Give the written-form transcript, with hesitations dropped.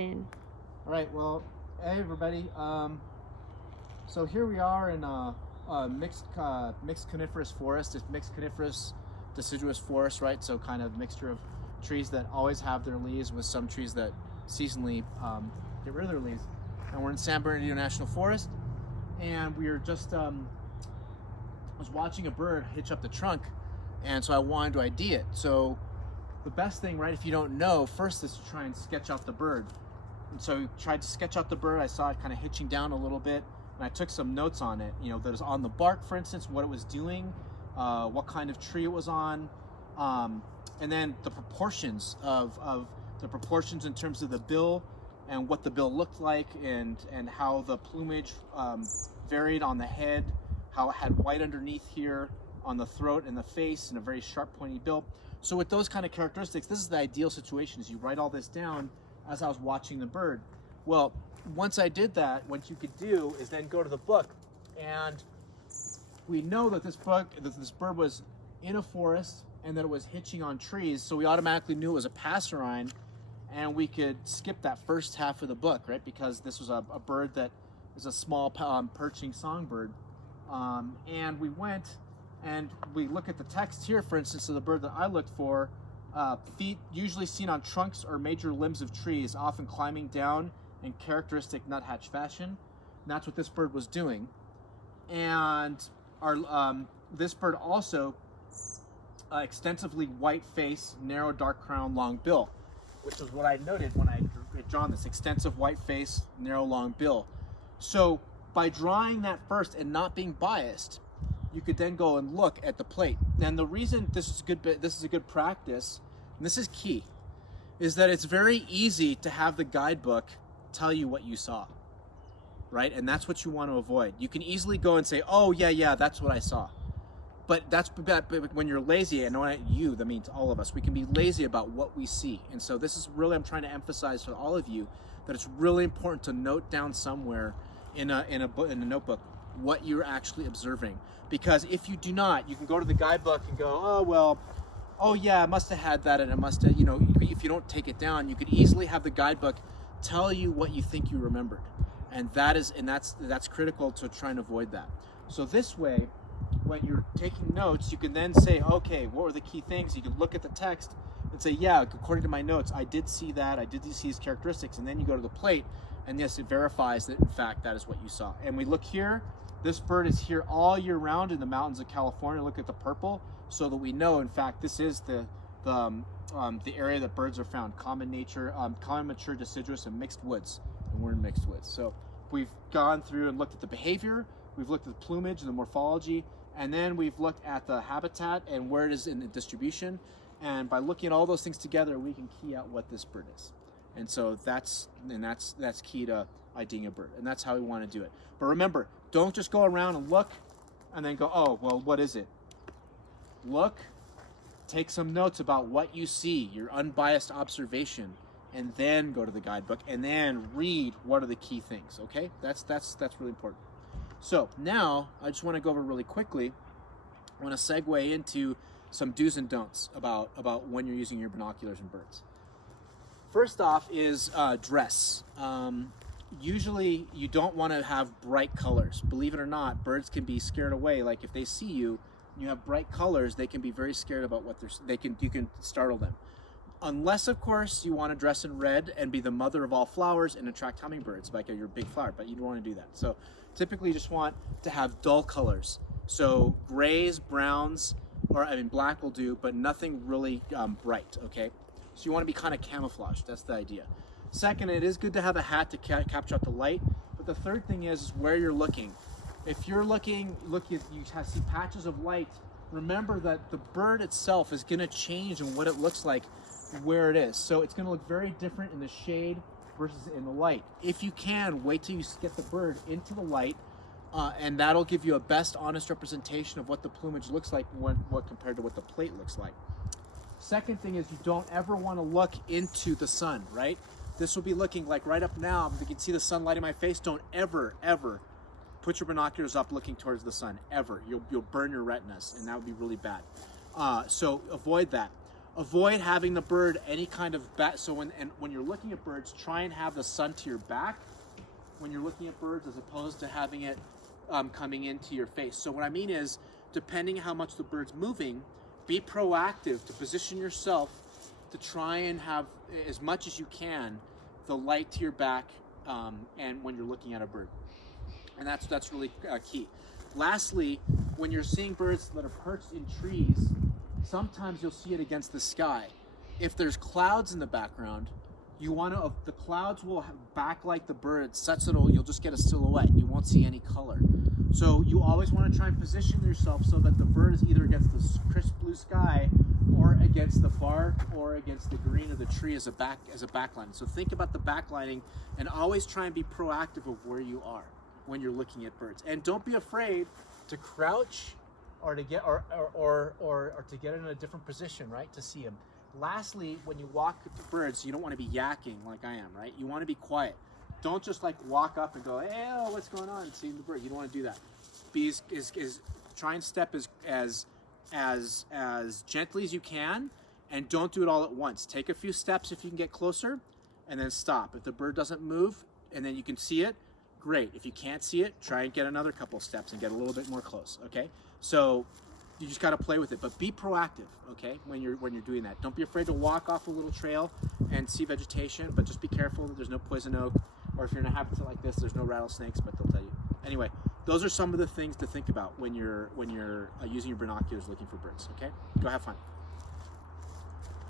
All right, well, hey everybody. So here we are in a mixed coniferous forest. It's mixed coniferous deciduous forest, right? So kind of mixture of trees that always have their leaves with some trees that seasonally get rid of their leaves. And we're in San Bernardino National Forest, and we are just was watching a bird hitch up the trunk, and so I wanted to ID it. So the best thing, right, if you don't know, first is to try and sketch out the bird. And so I tried to sketch out the bird. I saw it kind of hitching down a little bit, and I took some notes on it. You know, that was on the bark, for instance, what it was doing, what kind of tree it was on, and then the proportions of the proportions in terms of the bill and what the bill looked like, and how the plumage varied on the head, how it had white underneath here on the throat and the face, and a very sharp pointy bill. So with those kind of characteristics, this is the ideal situation, is you write all this down as I was watching the bird. Well, once I did that, what you could do is then go to the book, and we know that this bird was in a forest and that it was hitching on trees, so we automatically knew it was a passerine, and we could skip that first half of the book, right? Because this was a bird that is a small perching songbird. And we went and we look at the text here, for instance, of the bird that I looked for. Feet usually seen on trunks or major limbs of trees, often climbing down in characteristic nuthatch fashion. And that's what this bird was doing. And this bird also extensively white face, narrow dark crown, long bill, which is what I noted when I had drawn this extensive white face, narrow long bill. So by drawing that first and not being biased, you could then go and look at the plate. And the reason this is a good practice, and this is key, is that it's very easy to have the guidebook tell you what you saw, right? And that's what you want to avoid. You can easily go and say, oh yeah, that's what I saw. But when you're lazy, and not you, that means all of us, we can be lazy about what we see. And so this is really, I'm trying to emphasize to all of you that it's really important to note down somewhere in a notebook what you're actually observing. Because if you do not, you can go to the guidebook and go, oh well, oh yeah, I must have had that, and it must have, you know, if you don't take it down, you could easily have the guidebook tell you what you think you remembered. And that's critical to try and avoid that. So this way, when you're taking notes, you can then say, okay, what were the key things? You can look at the text and say, yeah, according to my notes, I did see that, I did see these characteristics, and then you go to the plate, and yes, it verifies that in fact that is what you saw. And we look here, this bird is here all year round in the mountains of California. Look at the purple, so that we know in fact this is the area that birds are found, common nature, common mature deciduous and mixed woods, and we're in mixed woods. So we've gone through and looked at the behavior, we've looked at the plumage and the morphology, and then we've looked at the habitat and where it is in the distribution. And by looking at all those things together, we can key out what this bird is. And so that's key to IDing a bird, and that's how we want to do it. But remember, don't just go around and look and then go, oh well, what is it? Look, take some notes about what you see, your unbiased observation, and then go to the guidebook and then read what are the key things. Okay, that's really important. So now I just want to go over really quickly. I want to segue into some do's and don'ts about when you're using your binoculars and birds. First off is dress. Usually you don't want to have bright colors. Believe it or not, birds can be scared away. Like if they see you, you have bright colors, they can be very scared about what you can startle them. Unless of course you want to dress in red and be the mother of all flowers and attract hummingbirds, like your big flower, but you don't want to do that. So typically you just want to have dull colors. So grays, browns, black will do, but nothing really bright, okay? So you want to be kind of camouflaged, that's the idea. Second, it is good to have a hat to capture out the light, but the third thing is where you're looking. If you're looking, you see patches of light, remember that the bird itself is going to change in what it looks like where it is. So it's going to look very different in the shade versus in the light. If you can, wait till you get the bird into the light, and that'll give you a best honest representation of what the plumage looks like what compared to what the plate looks like. Second thing is you don't ever want to look into the sun, right? This will be looking like right up now. You can see the sun lighting my face. Don't ever put your binoculars up looking towards the sun, ever. You'll burn your retinas, and that would be really bad. So avoid that. Avoid having the bird any kind of so when you're looking at birds, try and have the sun to your back when you're looking at birds, as opposed to having it coming into your face. So what I mean is, depending how much the bird's moving, be proactive to position yourself to try and have, as much as you can, the light to your back and when you're looking at a bird. And that's really key. Lastly, when you're seeing birds that are perched in trees, sometimes you'll see it against the sky. If there's clouds in the background, you want to, the clouds will backlight the birds such that you'll just get a silhouette. You won't see any color. So you always want to try and position yourself so that the bird is either against the crisp blue sky or against the bark or against the green of the tree as a backline. So think about the backlighting and always try and be proactive of where you are when you're looking at birds. And don't be afraid to crouch or to get or to get in a different position, right, to see them. Lastly, when you walk with the birds, you don't want to be yakking like I am, right? You want to be quiet. Don't just like walk up and go, hey, oh, what's going on? Seeing the bird. You don't want to do that. Be try and step as gently as you can, and don't do it all at once. Take a few steps if you can get closer, and then stop. If the bird doesn't move and then you can see it, great. If you can't see it, try and get another couple steps and get a little bit more close. Okay, so you just got to play with it, but be proactive. Okay, when you're doing that, don't be afraid to walk off a little trail and see vegetation, but just be careful that there's no poison oak, or if you're in a habitat like this, there's no rattlesnakes, but they'll tell you. Anyway, those are some of the things to think about when you're using your binoculars looking for birds. Okay, go have fun.